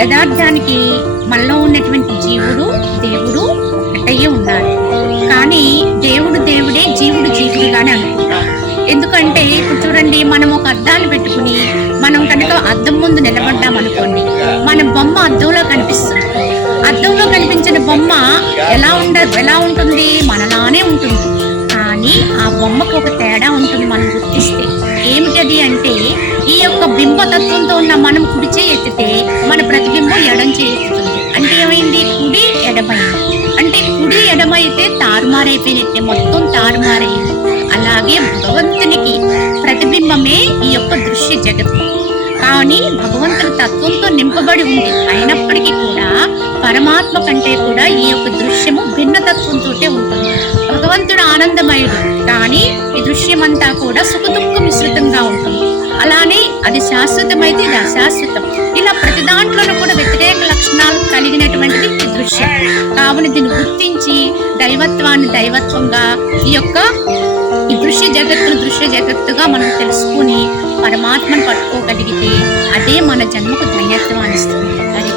యథార్థానికి మనలో ఉన్నటువంటి జీవుడు దేవుడు ఒకటయ్యే ఉన్నారు కానీ దేవుడు దేవుడే జీవుడు జీవుడుగానే అనుకుంటాం. ఎందుకంటే ఇప్పుడు చూడండి మనం ఒక అద్దాలు పెట్టుకుని మనం కనుక అద్దం ముందు నిలబడ్డాం అనుకోండి మన బొమ్మ అద్దంలో కనిపిస్తుంది. అద్దంలో కనిపించిన బొమ్మ ఎలా ఉండ ఎలా ఉంటుంది? మనలానే ఉంటుంది. కానీ ఆ బొమ్మకు ఒక తేడా ఉంటుంది. చేస్తుంది. అంటే ఏమైంది? కుడి ఎడమైంది అంటే కుడి ఎడమైతే తారుమారైపోయినట్టే మొత్తం తారుమారైంది అలాగే భగవంతునికి ప్రతిబింబమే ఈ యొక్క దృశ్య జగత్తు. కానీ భగవంతుని తత్వంతో నింపబడి ఉంది. అయినప్పటికీ కూడా పరమాత్మ కంటే కూడా ఈ యొక్క దృశ్యము భిన్న తత్వంతో ఉంటుంది భగవంతుడు ఆనందమయుడు. కానీ ఈ దృశ్యమంతా కూడా సుఖదుఖ మిశ్రితంగా ఉంటుంది. అలానే అది శాశ్వతమైతే ఇది అశాశ్వతం. ఇలా ప్రతి దాంట్లో కావున దీన్ని గుర్తించి దైవత్వాన్ని దైవత్వంగా ఈ యొక్క ఈ దృశ్య జగత్తును దృశ్య జగత్తుగా మనం తెలుసుకుని పరమాత్మను పట్టుకోగలిగితే అదే మన జన్మకు ధన్యత్వాన్ని ఇస్తుంది అది